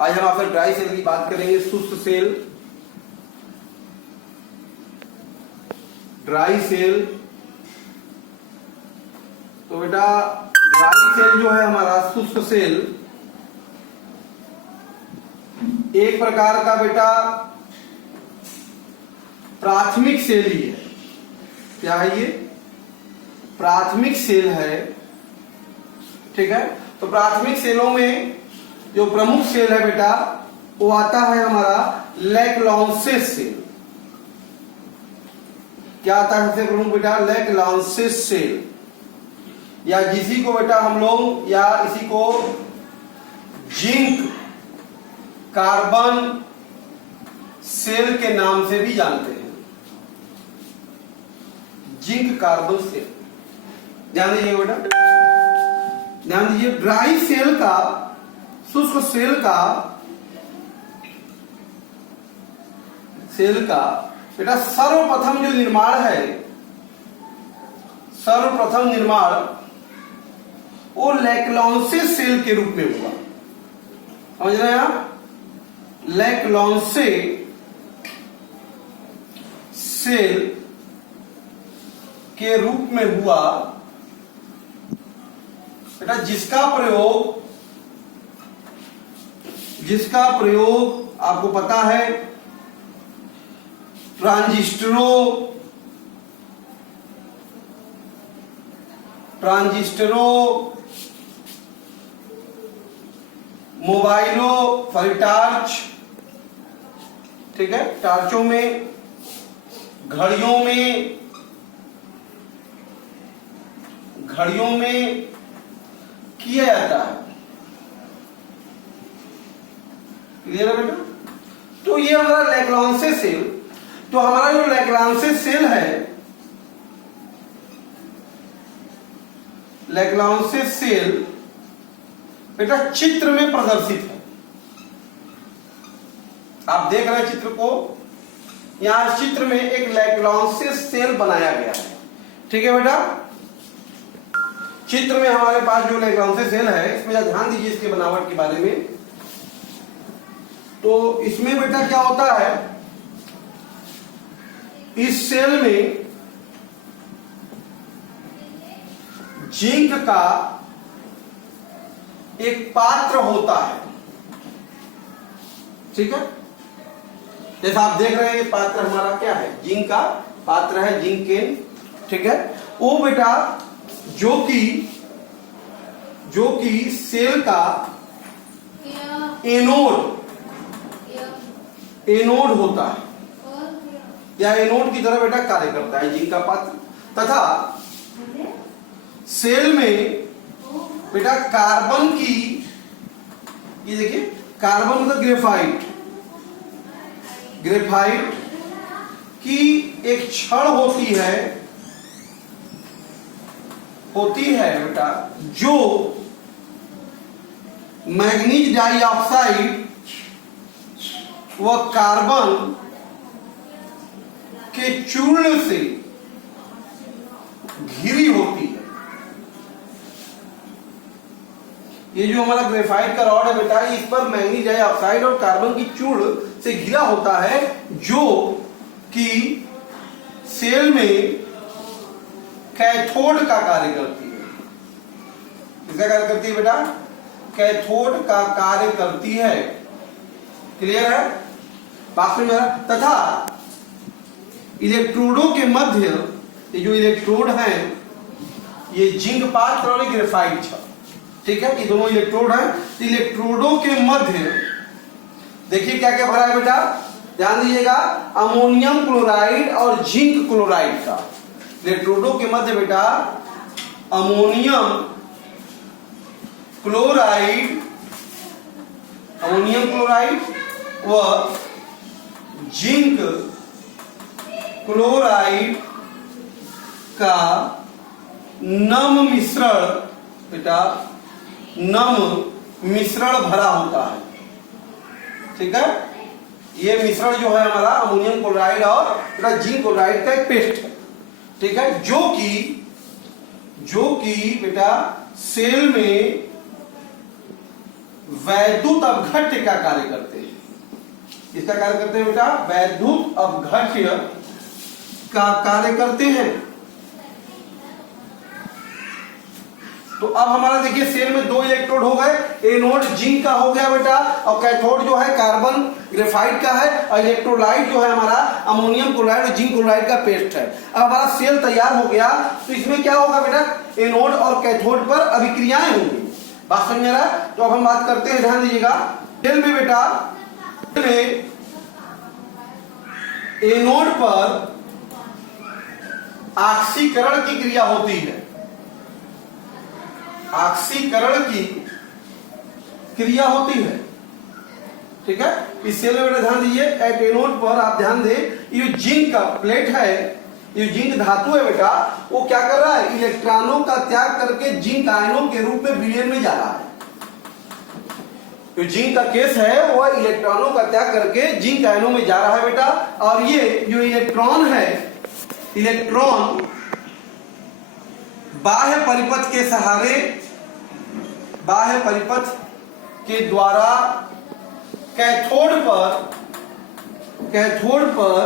आज हम आपसे ड्राई सेल की बात करेंगे। शुष्क सेल, ड्राई सेल। तो बेटा ड्राई सेल जो है हमारा, शुष्क सेल, एक प्रकार का बेटा प्राथमिक सेल ही है। क्या है ये? प्राथमिक सेल है। ठीक है। तो प्राथमिक सेलों में जो प्रमुख सेल है बेटा वो आता है हमारा लैक्लांसेस सेल। क्या आता है सबसे प्रमुख बेटा? लैक्लांसेस सेल, या जिसी को बेटा हम लोग या इसी को जिंक कार्बन सेल के नाम से भी जानते हैं। Zinc carbon cell. ध्यान दीजिए बेटा, ध्यान दीजिए। ड्राई सेल का, शुष्क सेल का बेटा सर्वप्रथम जो निर्माण है, सर्वप्रथम निर्माण वो लैक्लांसेस सेल के रूप में हुआ। समझ रहे हैं आप? लैक्लांसे सेल के रूप में हुआ बेटा, जिसका प्रयोग आपको पता है ट्रांजिस्टरों, मोबाइलों, सॉरी टार्च, ठीक है, टार्चों में, घड़ियों में किया जाता है। क्लियर है बेटा? तो ये हमारा लैक्लांसेस सेल। तो हमारा जो लैक्लांसेस सेल है, लैक्लांसेस सेल बेटा चित्र में प्रदर्शित है। आप देख रहे हैं चित्र को। यहां चित्र में एक लैक्लांसेस सेल बनाया गया है। ठीक है बेटा? चित्र में हमारे पास जो लैक्लांसेस सेल है, इसमें ध्यान दीजिए इसके बनावट के बारे में। तो इसमें बेटा क्या होता है, इस सेल में जिंक का एक पात्र होता है। ठीक है? जैसा आप देख रहे हैं, ये पात्र हमारा क्या है? जिंक का पात्र है, जिंक केन। ठीक है? वो बेटा जो कि सेल का एनोड होता है, या एनोड की तरह बेटा कार्य करता है जिंक का पात्र। तथा सेल में बेटा कार्बन की, ये देखिए, कार्बन मतलब ग्रेफाइट की एक छड़ होती है बेटा, जो मैग्नीज डाइऑक्साइड व कार्बन के चूर्ण से घिरी होती है। ये जो हमारा ग्रेफाइट का रॉड है बेटा, इस पर मैग्नीज डाइऑक्साइड और कार्बन की चूर्ण से घिरा होता है, जो कि सेल में कैथोड का कार्य करती है। किसका कार्य करती है बेटा? कैथोड का कार्य करती है। क्लियर है? बात में तथा इलेक्ट्रोडों के मध्य, ये जो इलेक्ट्रोड हैं, ये जिंक पात्र और ग्रेफाइट छड़। ठीक है? ये दोनों इलेक्ट्रोड हैं। इलेक्ट्रोडों के मध्य देखिए क्या क्या भरा है बेटा, ध्यान दीजिएगा। अमोनियम क्लोराइड और जिंक क्लोराइड का, इलेक्ट्रोडों के मध्य बेटा अमोनियम क्लोराइड व जिंक क्लोराइड का नम मिश्रण बेटा, नम मिश्रण भरा होता है। ठीक है? ये मिश्रण जो है हमारा अमोनियम क्लोराइड और बेटा जिंक क्लोराइड का एक पेस्ट है। ठीक है? जो कि बेटा सेल में वैद्युत अपघट्य का कार्य करते हैं। इसका कार्य करते हैं बेटा, वैद्युत अपघट्य का कार्य करते हैं। तो अब हमारा देखिए सेल में 2 इलेक्ट्रोड हो गए, एनोड जिंक का हो गया बेटा, और कैथोड जो है कार्बन ग्रेफाइट का है, और इलेक्ट्रोलाइट जो है हमारा अमोनियम क्लोराइड और जिंक क्लोराइड का पेस्ट है। अब हमारा सेल तैयार हो गया, तो इसमें क्या होगा बेटा, एनोड और कैथोड पर अभिक्रियाएं होंगी। बात समझ में आ रहा है? तो अब हम बात करते हैं, ध्यान दीजिएगा, सेल में बेटा एनोड पर ऑक्सीकरण की क्रिया होती है, ऑक्सीकरण की क्रिया होती है। ठीक है, इस सेल में बेटा ध्यान दीजिए, एट एनोड पर आप ध्यान दें, ये जिंक का प्लेट है, ये जिंक धातु है बेटा, वो क्या कर रहा है, इलेक्ट्रॉनों का त्याग करके जिंक आयनों के रूप में विलयन में जा रहा है। जो जिंक का केस है वो इलेक्ट्रॉनों का त्याग करके जिंक आयनों में जा रहा है बेटा, और ये जो इलेक्ट्रॉन है, इलेक्ट्रॉन बाह्य परिपथ के सहारे, बाह्य परिपथ के द्वारा कैथोड पर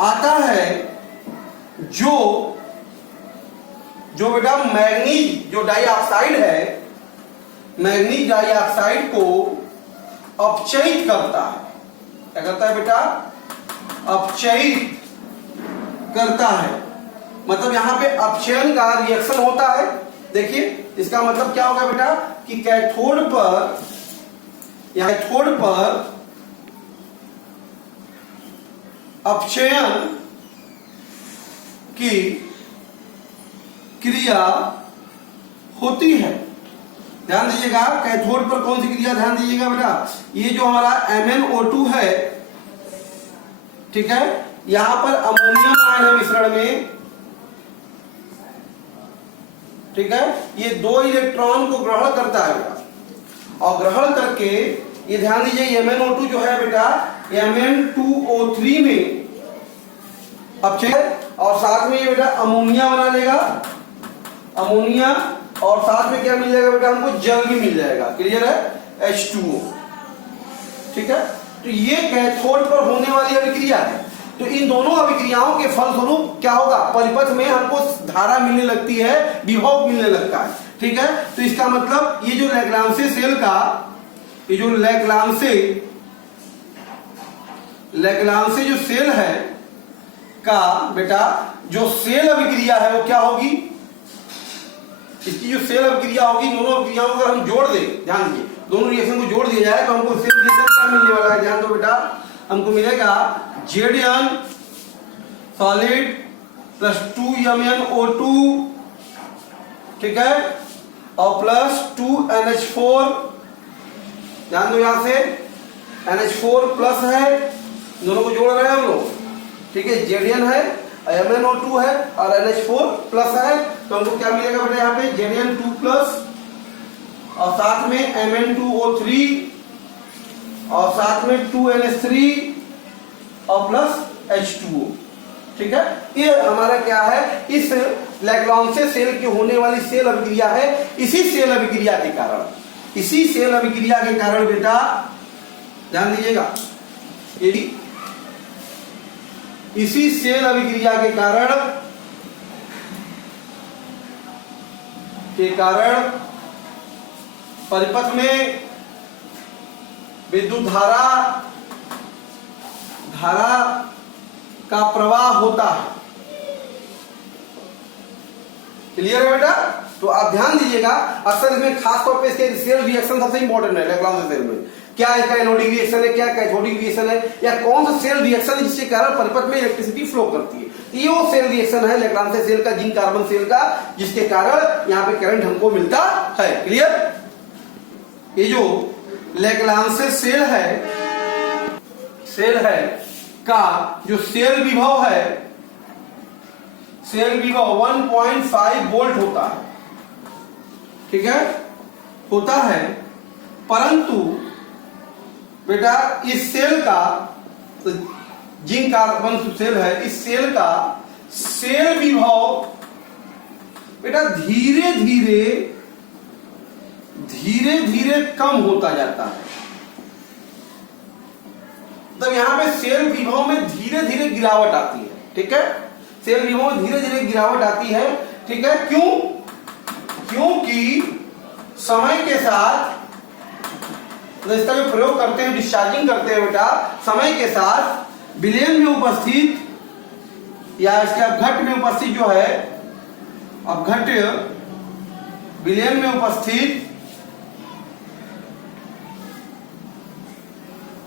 आता है, जो बेटा मैग्नीज जो डाइऑक्साइड है, मैग्नीज डाइऑक्साइड को अपचयित करता है। क्या करता है बेटा, अपचयित करता है। मतलब यहां पे अपचयन का रिएक्शन होता है। देखिए इसका मतलब क्या होगा बेटा, कि कैथोड पर, कैथोड पर अपचयन की क्रिया होती है। ध्यान दीजिएगा, कैथोड पर कौन सी क्रिया, ध्यान दीजिएगा बेटा, ये जो हमारा MnO2 है, ठीक है, यहां पर अमोनियम आयन है मिश्रण में, ठीक है, ये 2 इलेक्ट्रॉन को ग्रहण करता है बेटा, और ग्रहण करके ये ध्यान दीजिए MnO2 जो है बेटा Mn2O3 में अपचयन, और साथ में ये बेटा अमोनिया बना लेगा, अमोनिया, और साथ में क्या मिल जाएगा बेटा, हमको जल भी मिल जाएगा। क्लियर है, H2O। ठीक है, तो ये कैथोड पर होने वाली अभिक्रिया है। तो इन दोनों अभिक्रियाओं के फलस्वरूप क्या होगा, परिपथ में हमको धारा मिलने लगती है, विभव मिलने लगता है। ठीक है, तो इसका मतलब ये जो लैग्रांजे सेल का, ये जो लैग्रांजे जो सेल है का बेटा, जो सेल अभिक्रिया है वो क्या होगी, इसकी जो सेल अभिक्रिया होगी, दोनों अभिक्रियाओं को अगर हम जोड़ दें, ध्यान दीजिए, दोनों रिएक्शन को जोड़ दिया जाए तो हमको सेल रिएक्शन क्या मिलने वाला है, ध्यान दो बेटा, हमको मिलेगा Zn सॉलिड प्लस 2MnO2, ठीक है, और प्लस 2NH4, ध्यान दो यहां से NH4 प्लस है, दोनों को जोड़ रहे हैं हम लोग। ठीक है, Zn है, MnO2 है और NH4 प्लस है, तो हमको क्या मिलेगा बेटा, यहाँ पे Zn2 प्लस, और साथ में Mn2O3, और साथ में 2NH3 और प्लस H2O। ठीक है, ये हमारा क्या है, इस लैग्रांजे सेल की होने वाली सेल अभिक्रिया है। इसी सेल अभिक्रिया के कारण, इसी सेल अभिक्रिया के कारण बेटा ध्यान दीजिएगा, यदि इसी सेल अभिक्रिया के कारण परिपथ में विद्युत धारा का प्रवाह होता है। क्लियर है बेटा? तो आप ध्यान दीजिएगा, अक्सर इसमें खास तौर पे इसके सेल रिएक्शन सबसे इंपॉर्टेंट है लैग्रांजे सेल में। क्या इसका एनोडिक रिएक्शन है, क्या कैथोडिक रिएक्शन है, या कौन सा सेल रिएक्शन है जिसके कारण परिपथ में इलेक्ट्रिसिटी फ्लो करती है। ये वो सेल रिएक्शन है लैग्रांजे सेल का, जिंक कार्बन सेल का, जिसके कारण यहाँ पे करंट हमको मिलता है। क्लियर? ये जो लैग्रांजे सेल है का जो सेल विभव है, सेल विभव 1.5 वोल्ट होता है। ठीक है, होता है, परंतु बेटा इस सेल का, तो जिंक कार्बन सेल है, इस सेल का सेल विभव बेटा धीरे धीरे धीरे धीरे कम होता जाता है। तब यहां पे सेल विभव में धीरे धीरे गिरावट आती है, ठीक है, सेल विभव में धीरे धीरे गिरावट आती है, ठीक है। क्यों? क्योंकि समय के साथ तो इसका जो प्रयोग करते हैं, डिस्चार्जिंग करते हैं बेटा, समय के साथ विलयन में उपस्थित या इसके अपघट्य में उपस्थित जो है, अपघट्य विलयन में उपस्थित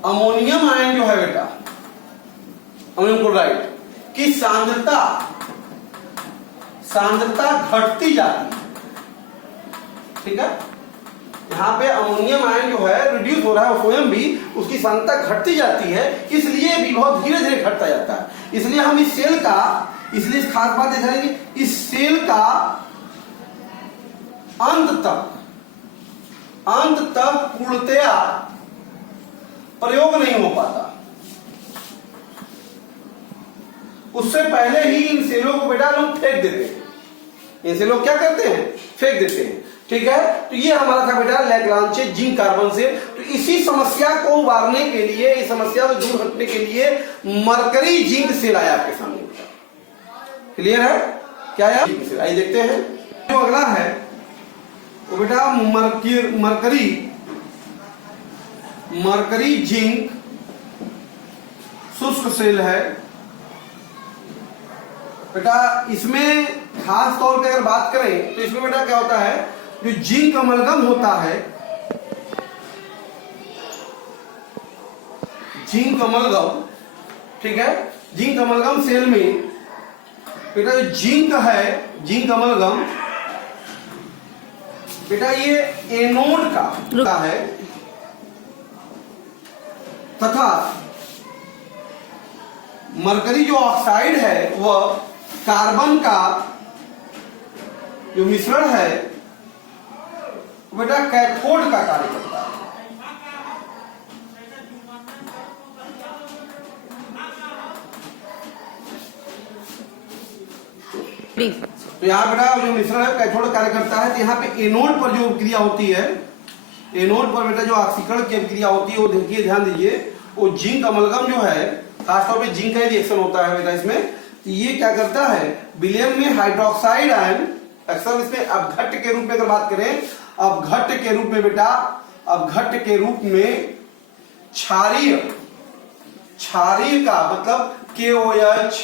अमोनियम आयन जो है बेटा, अमोनियम क्लोराइड की सांद्रता घटती जाती है, ठीक है। यहाँ पे अमोनियम आयन जो है रिड्यूस हो रहा है, स्वयं भी उसकी सांद्रता घटती जाती है, इसलिए विभव धीरे धीरे घटता जाता है। इसलिए हम इस सेल का, इसलिए खास बात देखेंगे, इस सेल का अंत तक पूर्णतया प्रयोग नहीं हो पाता। उससे पहले ही इन सेलों को बेटा हम फेंक देते हैं, इन सेलों को क्या करते हैं? फेंक देते हैं, ठीक है। तो ये हमारा था बेटा लैग्रांजे जिंक कार्बन से। तो इसी समस्या को उबारने के लिए, इस समस्या को दूर हटने के लिए मरकरी जिंक सेल आया आपके सामने। क्लियर है? क्या आया? Zinc cell. आइए देखते हैं जो अगला है वो बेटा मरकरी जिंक शुष्क सेल है बेटा। इसमें खास तौर पे अगर बात करें तो इसमें बेटा क्या होता है, जो जिंक अमलगम होता है, जिंक अमलगम, ठीक है, जिंक अमलगम सेल में बेटा जो जिंक है, जिंक अमलगम बेटा ये एनोड का है तथा मरकरी जो ऑक्साइड है वह कार्बन का जो मिश्रण है बेटा कैथोड का कार्य करता है। तो यहाँ बेटा जो मिश्रण है कैथोड कार्य करता है। तो यहाँ पे एनोड पर जो क्रिया होती है, एनोड पर बेटा जो ऑक्सीकरण की क्रिया होती है वो देखिए, ध्यान दीजिए, वो जिंक अमलगम जो है, खासतौर पे जिंक का रिएक्शन होता है बेटा इसमें। तो ये क्या करता है, विलयन में हाइड्रोक्साइड आयन, अक्सर इसमें अपघट्य के रूप में अगर बात करें, अपघट्य के रूप में बेटा, अपघट्य के रूप में क्षारीय का मतलब KOH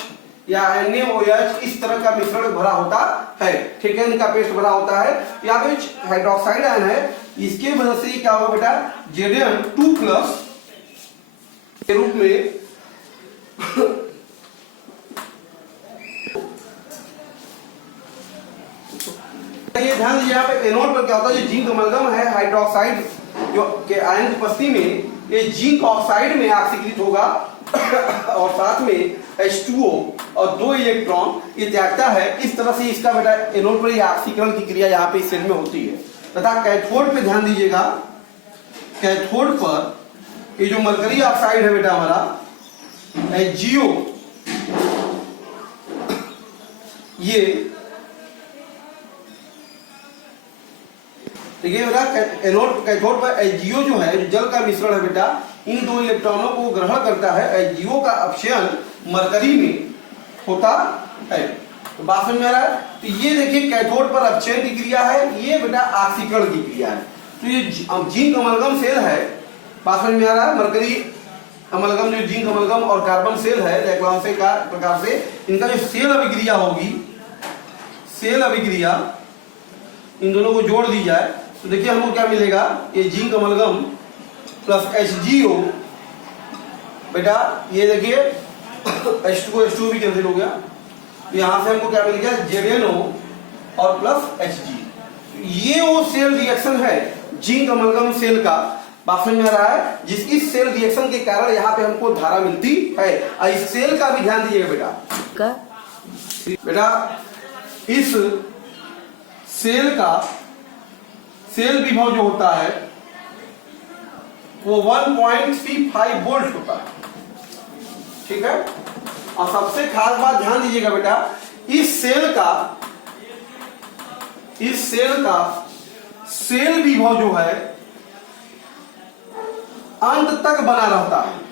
या NaOH इस तरह का मिश्रण भरा होता है, ठीक है, इनका पेस्ट भरा होता है। यहाँ पे हाइड्रोक्साइड आयन है, इसके वजह से क्या होगा बेटा, Zn2+ के रूप में ये ध्यान दीजिए, यहाँ पे एनोड पर क्या होता है, जो जिंक अमलगम है, हाइड्रोक्साइड जो के आयन की उपस्थिति में ये जिंक ऑक्साइड में ऑक्सीकृत होगा और साथ में H2O और 2 इलेक्ट्रॉन ये त्यागता है। इस तरह से इसका बेटा एनोड पर ऑक्सीकरण की क्रिया यहाँ पे इस सेल में होती है। तथा कैथोड पे ध्यान दीजिएगा, कैथोड पर ये जो मरकरी ऑक्साइड है बेटा हमारा HgO, ये ठीक है बेटा, एनोड कैथोड पर HgO जो है, जो जल का मिश्रण है बेटा, इन 2 इलेक्ट्रॉनों को ग्रहण करता है। HgO का अपक्षयन मरकरी में होता है। तो बात समझ में आ रहा है? तो ये देखिए कैथोड पर अपक्षयन की क्रिया है, ये बेटा ऑक्सीकरण की क्रिया है। तो ये जिंक अमलगम सेल है, बात समझ में आ रहा है? मरकरी अमलगम जो जिंक अमलगम और कार्बन सेल है लैग्रांजे का प्रकार से, इनका जो सेल अभिक्रिया होगी, सेल अभिक्रिया इन दोनों को जोड़ दी जाए तो देखिए हमको क्या मिलेगा, ये जिंक अमलगम प्लस HgO बेटा, ये देखिए H2O भी कैंसिल हो गया, तो यहां से हमको क्या मिल गया, ZnO और प्लस Hg। ये वो सेल रिएक्शन है जिंक अमलगम सेल का, बात समझ में आ रहा है, जिस इस सेल रिएक्शन के कारण यहाँ पे हमको धारा मिलती है। और इस सेल का भी ध्यान दीजिएगा बेटा, बेटा इस सेल का सेल विभव जो होता है वो 1.35 वोल्ट होता है, ठीक है। और सबसे खास बात ध्यान दीजिएगा बेटा, इस सेल का सेल विभव जो है अंत तक बना रहता है,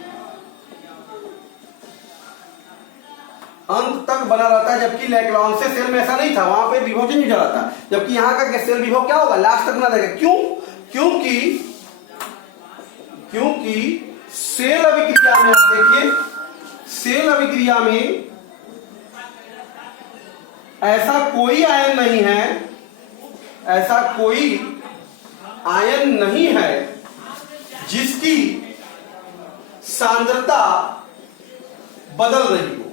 अंत तक बना रहता है, जबकि लैग्रांज सेल में ऐसा नहीं था, वहां पे विभव चेंज हो जाता है, जबकि यहां का सेल विभव क्या होगा, लास्ट तक बना रहेगा। क्यों? क्योंकि सेल अभिक्रिया में, आप देखिए सेल अभिक्रिया में ऐसा कोई आयन नहीं है, ऐसा कोई आयन नहीं है जिसकी सांद्रता बदल रही हो।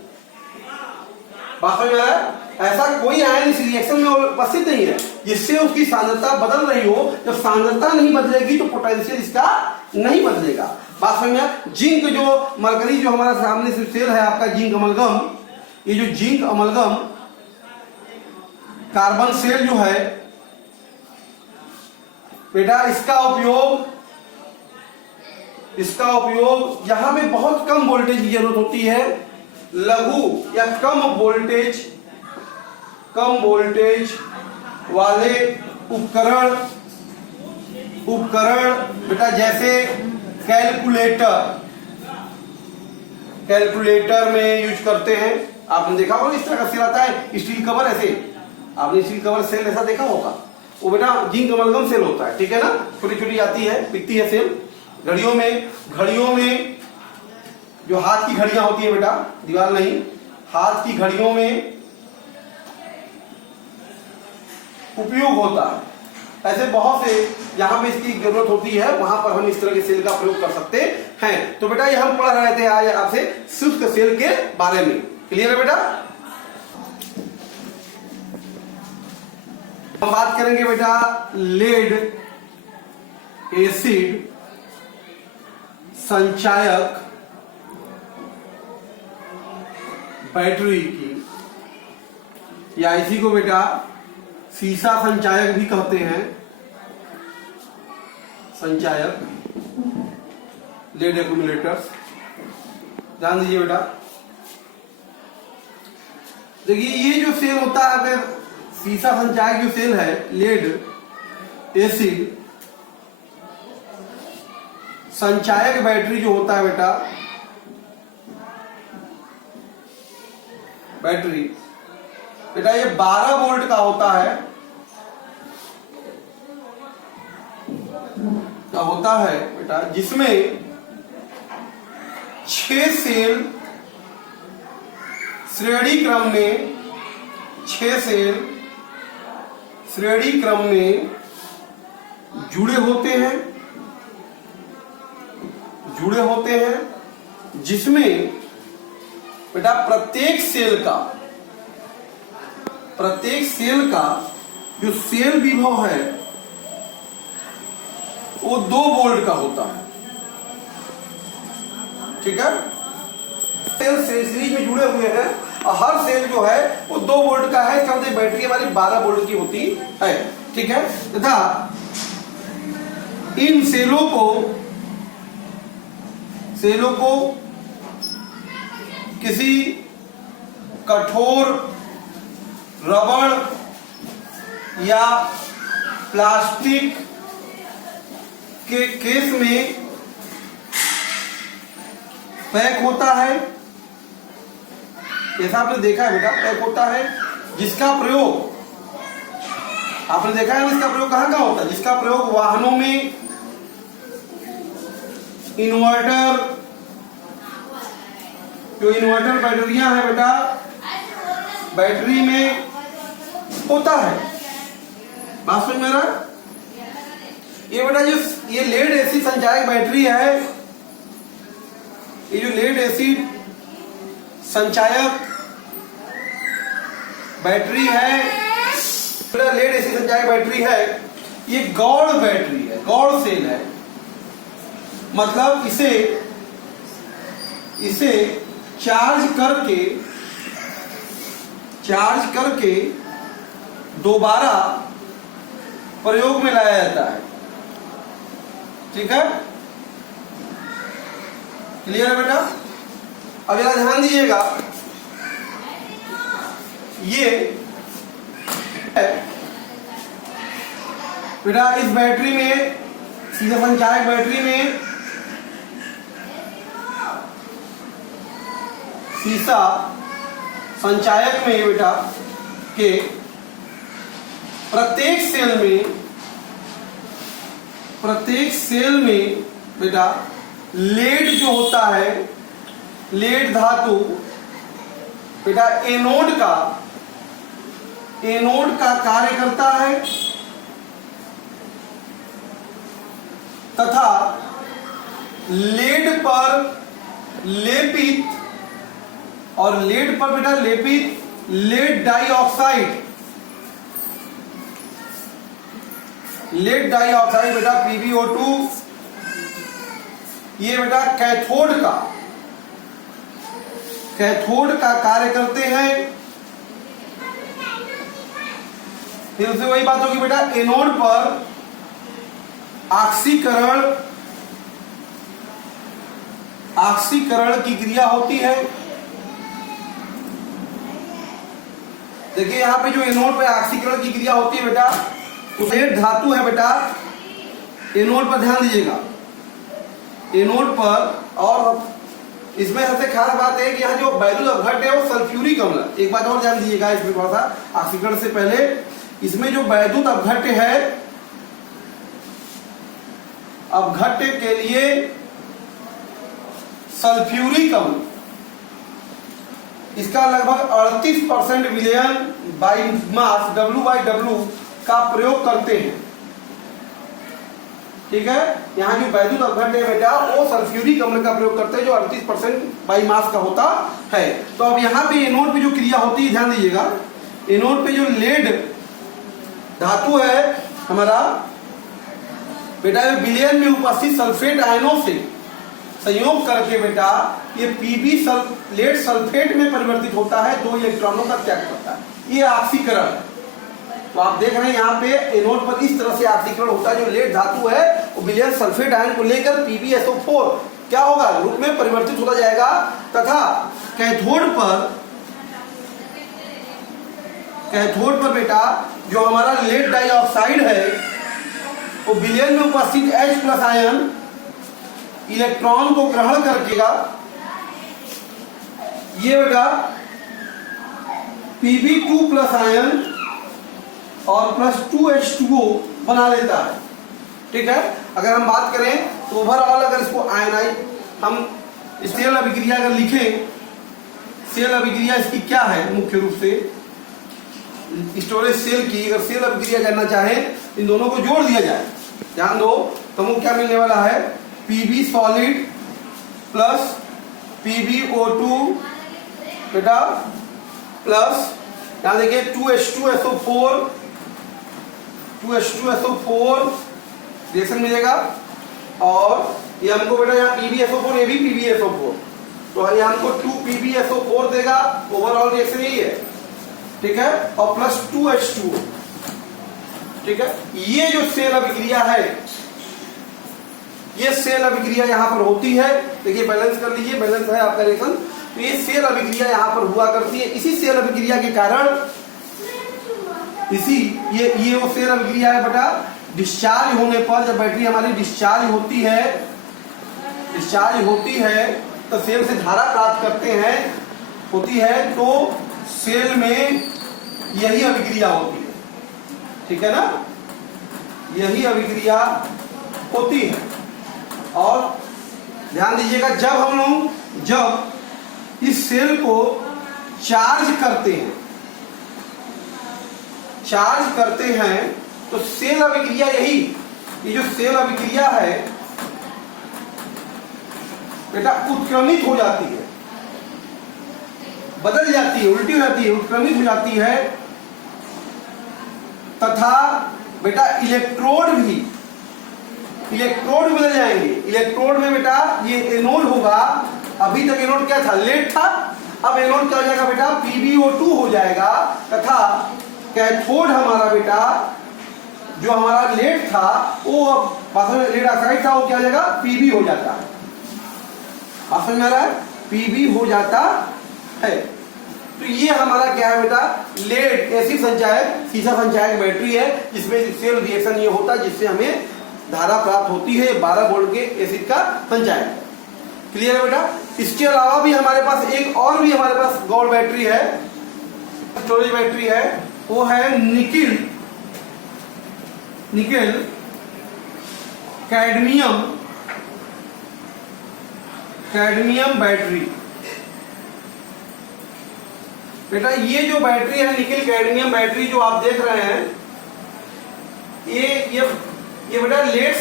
बात समझ में आ रहा है? ऐसा कोई आयन इस रिएक्शन में उपस्थित नहीं है जिससे उसकी सांद्रता बदल रही हो। जब सांद्रता नहीं बदलेगी तो पोटेंशियल इसका नहीं बदलेगा। बात समझ में? जिंक जो मरकरी जो हमारा सामने से सेल है आपका जिंक अमलगम, ये जो जिंक अमलगम कार्बन सेल जो है बेटा, इसका उपयोग यहां में बहुत कम वोल्टेज की जरूरत होती है, लघु या कम वोल्टेज वाले उपकरण बेटा, जैसे कैलकुलेटर में यूज करते हैं। आपने देखा होगा इस तरह का सेल आता है, स्टील कवर, ऐसे आपने स्टील कवर सेल ऐसा देखा होगा, वो बेटा जिंक अमलगम सेल होता है, ठीक है ना, छोटी छोटी आती है, दिखती है सेल। घड़ियों में जो हाथ की घड़ियां होती है बेटा, दीवार नहीं, हाथ की घड़ियों में उपयोग होता है। ऐसे बहुत से जहां पे इसकी जरूरत होती है वहां पर हम इस तरह के सेल का प्रयोग कर सकते हैं। तो बेटा ये हम पढ़ रहे थे आज आपसे शुष्क सेल के बारे में। क्लियर है बेटा? हम बात करेंगे बेटा लेड एसिड संचायक बैटरी की, या इसी को बेटा सीसा संचायक भी कहते हैं, संचायक लेड एक्यूमुलेटर्स। ध्यान दीजिए बेटा, देखिए ये जो सेल होता है, अगर सीसा संचायक जो सेल है लेड एसिड संचायक बैटरी जो होता है बेटा, बैटरी बेटा ये 12 वोल्ट का होता है, बेटा, जिसमें 6 सेल श्रेणी क्रम में जुड़े होते हैं, जिसमें बेटा प्रत्येक सेल का जो सेल विभव है वो 2 वोल्ट का होता है, ठीक है। सेल सीरीज में जुड़े हुए हैं और हर सेल जो है वो 2 वोल्ट का है, इसका मतलब बैटरी हमारी 12 वोल्ट की होती है, ठीक है। तथा इन सेलों को किसी कठोर रबड़ या प्लास्टिक के केस में पैक होता है, ऐसा आपने देखा है बेटा, पैक होता है, जिसका प्रयोग आपने देखा है। इसका प्रयोग कहाँ कहाँ होता है? जिसका प्रयोग वाहनों में, इन्वर्टर, जो इन्वर्टर बैटरियां हैं बेटा, बैटरी में होता है। बात समझ में आ रहा है? ये बेटा जो ये लेड एसिड संचायक बैटरी है, ये जो लेड एसिड संचायक बैटरी है, लेड एसिड संचायक बैटरी है, ये गौड़ बैटरी है, गौड़ सेल है। मतलब इसे चार्ज करके दोबारा प्रयोग में लाया जाता है, ठीक है। क्लियर है बेटा? अब जरा ध्यान दीजिएगा, ये बेटा इस बैटरी में, सीधा संचायक बैटरी में सीसा संचायक में बेटा के प्रत्येक सेल में बेटा लेड जो होता है, लेड धातु बेटा एनोड का कार्य करता है तथा लेड पर लेपित, और लेड पर बेटा लेपित लेड डाइऑक्साइड बेटा PbO2, ये बेटा कैथोड का कार्य करते हैं। फिर उससे वही बात होगी बेटा, एनोड पर ऑक्सीकरण की क्रिया होती है। देखिए यहां पे जो एनोड पे ऑक्सीकरण की क्रिया होती है बेटा, लेड धातु है बेटा, एनोड पर ध्यान दीजिएगा, एनोड पर। और इसमें सबसे खास बात है कि यहाँ जो वैद्युत अपघट्य है वो सल्फ्यूरिक अम्ल। एक बात और ध्यान दीजिएगा इसमें थोड़ा सा ऑक्सीकरण से पहले, इसमें जो वैद्युत अपघट्य है, अपघट्य के लिए सल्फ्यूरिक अम्ल, इसका लगभग 38% विलयन बाई मास W/W का प्रयोग करते हैं। ठीक है, यहाँ जो वैद्युत अपघट्य है बेटा वो सल्फ्यूरिक अम्ल का प्रयोग करते हैं जो 38% बाई मास का होता है। तो अब यहाँ पे एनोड पे जो क्रिया होती है ध्यान दीजिएगा, एनोड पे जो लेड धातु है हमारा बेटा, विलयन में उपस्थित सल्फेट आयनों से संयोग करके बेटा ये Pb लेड सल्फेट में परिवर्तित होता है, 2 इलेक्ट्रॉनों का त्याग करता है। ये ऑक्सीकरण। तो आप देख रहे हैं यहाँ पे एनोड पर इस तरह से ऑक्सीकरण होता है, जो लेड धातु है वो विलयन सल्फेट आयन को लेकर PbSO4 क्या होगा, रूप में परिवर्तित होता जाएगा। तथा कैथोड पर बेटा जो हमारा लेड डाइऑक्साइड है वो विलयन में उपस्थित H+ आयन इलेक्ट्रॉन को ग्रहण करकेगा, ये बेटा Pb2+ आयन और +2H2O बना लेता है। ठीक है, अगर हम बात करें तो ओवरऑल अगर इसको आयनाइज हम सेल अभिक्रिया अगर लिखें, सेल अभिक्रिया इसकी क्या है, मुख्य रूप से स्टोरेज सेल की अगर सेल अभिक्रिया जानना चाहें, इन दोनों को जोड़ दिया जाए, ध्यान दो, तो वो क्या मिलने वाला है, Pb सॉलिड प्लस PbO2 बेटा प्लस यहां देखिए 2H2SO4 रिएक्शन मिलेगा। और ये हमको बेटा यहाँ PbSO4, ये भी PbSO4, तो ये हमको 2PbSO4 देगा। ओवरऑल रिएक्शन यही है। ठीक है, और प्लस 2H2O। ठीक है, ये जो सेल अभिक्रिया है, ये सेल अभिक्रिया यहां पर होती है। देखिए बैलेंस कर लीजिए, बैलेंस है आपका रिएक्शन। तो ये सेल अभिक्रिया यहां पर हुआ करती है। इसी सेल अभिक्रिया के कारण ये वो सेल अभिक्रिया है बेटा, डिस्चार्ज होने पर, जब बैटरी हमारी डिस्चार्ज होती है तो सेल से धारा प्राप्त होती है, तो सेल में यही अभिक्रिया होती है। ठीक है ना, यही अभिक्रिया होती है। और ध्यान दीजिएगा, जब इस सेल को चार्ज करते हैं तो सेल अभिक्रिया ये जो सेल अभिक्रिया है बेटा उत्क्रमित हो जाती है, बदल जाती है, उल्टी हो जाती है, उत्क्रमित हो जाती है। तथा बेटा इलेक्ट्रोड बदल जाएंगे। इलेक्ट्रोड में बेटा ये एनोड होगा, अभी तक एनोड क्या था, लेड था, अब एनोड क्या हो जाएगा बेटा, PbO2 हो जाएगा। तथा कैथोड हमारा बेटा जो हमारा लेड था वो वास्तव में लेड ऑक्साइड था, वो क्या हो जाएगा, Pb हो जाता है। समझ में आ रहा है, Pb हो जाता है। तो ये हमारा क्या है बेटा, लेड एसिड संचायक सीसा संचायक बैटरी है, जिसमें सेल रिएक्शन ये होता है जिससे हमें धारा प्राप्त होती है 12 वोल्ट के एसिड का संचायक। क्लियर है बेटा। इसके अलावा भी हमारे पास एक और भी हमारे पास गौड़ बैटरी है, स्टोरेज बैटरी है, वो है निकिल कैडमियम बैटरी। बेटा ये जो बैटरी है निकिल कैडमियम बैटरी जो आप देख रहे हैं, ये बेटा लेड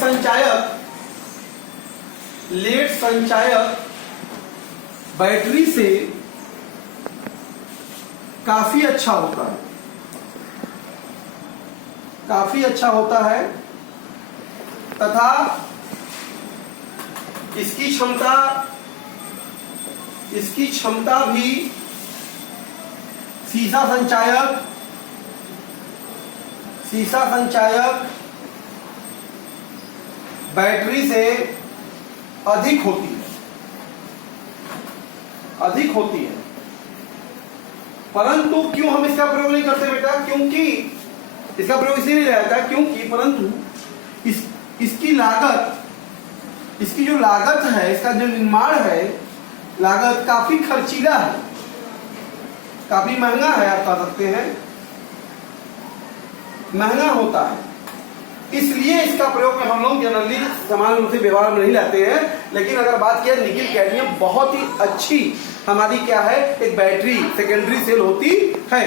संचायक बैटरी से काफी अच्छा होता है, तथा इसकी क्षमता भी सीसा संचायक बैटरी से अधिक होती है। परंतु क्यों हम इसका प्रयोग नहीं करते बेटा, क्योंकि इसका प्रयोग इसलिए नहीं रहता क्योंकि परंतु इसकी जो लागत है, इसका जो निर्माण है, लागत काफी खर्चीला है, काफी महंगा है, आप कह सकते हैं महंगा होता है। इसलिए इसका प्रयोग में हम लोग जनरली सामान्य रूप से व्यवहार में नहीं लाते हैं। लेकिन अगर बात किया निकिल कैडमियम बहुत ही अच्छी हमारी क्या है, एक बैटरी सेकेंडरी सेल होती है।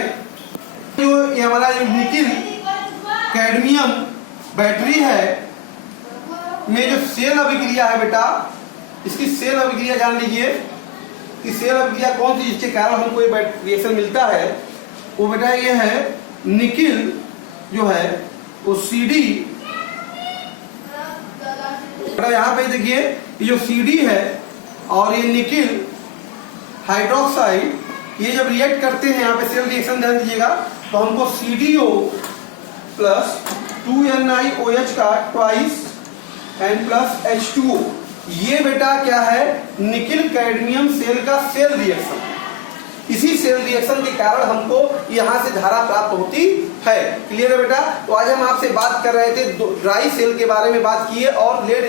जो ये हमारा निकिल कैडमियम बैटरी है में जो सेल अभिक्रिया है बेटा, इसकी सेल अभिक्रिया जान लीजिए कि सेल अभिक्रिया कौन सी जिसके कारण हमको ये रिएक्शन मिलता है, वो बेटा ये है निकिल जो है वो CD, यहाँ पे देखिए ये जो CD है और ये निकिल हाइड्रोक्साइड, ये जब रिएक्ट करते हैं, यहाँ पे सेल रिएक्शन ध्यान दीजिएगा, तो हमको CDO प्लस 2NiOH का ट्वाइस N प्लस H2O, ये बेटा क्या है, निकिल कैडमियम सेल का सेल रिएक्शन। इसी सेल रिएक्शन के कारण हमको यहाँ से धारा प्राप्त होती है। क्लियर है बेटा। तो आज हम आपसे बात कर रहे थे ड्राई सेल के बारे में बात किए और लेड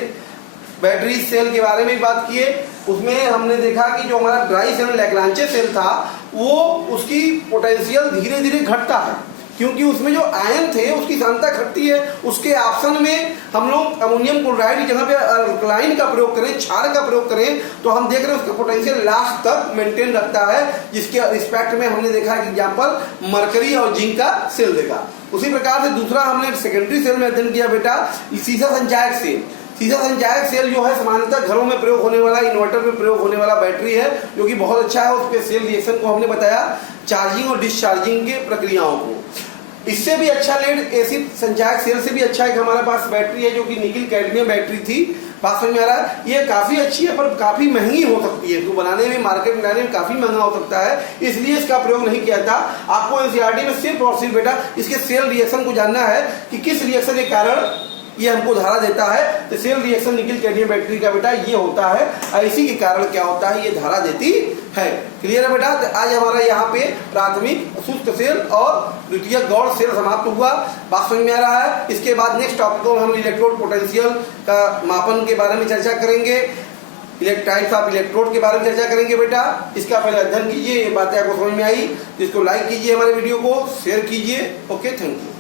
बैटरी सेल के बारे में बात किए। उसमें हमने देखा कि जो हमारा ड्राई सेल लैग्रांजे सेल था, वो उसकी पोटेंशियल धीरे धीरे घटता है, क्योंकि उसमें जो आयन थे उसकी सांद्रता घटती है। उसके ऑप्शन में हम लोग अमोनियम क्लोराइड की जगह पे अल्कलाइन का प्रयोग करें, क्षार का प्रयोग करें, तो हम देख रहे हैं उसका पोटेंशियल लास्ट तक मेंटेन रखता है, जिसके रिस्पेक्ट में हमने देखा एग्जांपल मरकरी और जिंक का सेल देखा। उसी प्रकार से दूसरा हमने सेकेंडरी सेल में अध्ययन किया बेटा सीसा संचायक सेल। सीसा संचायक सेल जो है सामान्यतः घरों में प्रयोग होने वाला, इन्वर्टर में प्रयोग होने वाला बैटरी है, जो कि बहुत अच्छा है। उस पे सेल रिएक्शन को हमने बताया, चार्जिंग और डिस्चार्जिंग के प्रक्रियाओं को। इससे भी अच्छा लेड एसिड संचायक सेल से भी अच्छा एक हमारे पास बैटरी है जो कि निकिल कैडमियम बैटरी थी। बात समझ में आ रहा है। ये काफी अच्छी है पर काफी महंगी हो सकती है, तो बनाने में मार्केट में लाने में काफी महंगा हो सकता है, इसलिए इसका प्रयोग नहीं किया था। आपको एनसीईआरटी में सिर्फ और सिर्फ बेटा इसके सेल रिएक्शन को जानना है कि किस रिएक्शन के कारण ये हमको धारा देता है। तो cell reaction nickel cadmium battery का बेटा ये होता है, इसी के कारण क्या होता है, ये धारा देती है। क्लियर है बेटा। तो आज हमारा यहाँ पे प्राथमिक शुष्क सेल और द्वितीयक गौड़ सेल समाप्त हुआ। बात समझ में आ रहा है। इसके बाद नेक्स्ट टॉपिक को हम इलेक्ट्रोड पोटेंशियल का मापन के बारे में चर्चा करेंगे, टाइप्स ऑफ इलेक्ट्रोड के बारे में चर्चा करेंगे बेटा। इसका पहले अध्ययन कीजिए, ये बातें आपको समझ में आई, इसको लाइक कीजिए, हमारे वीडियो को शेयर कीजिए। Okay, thank you.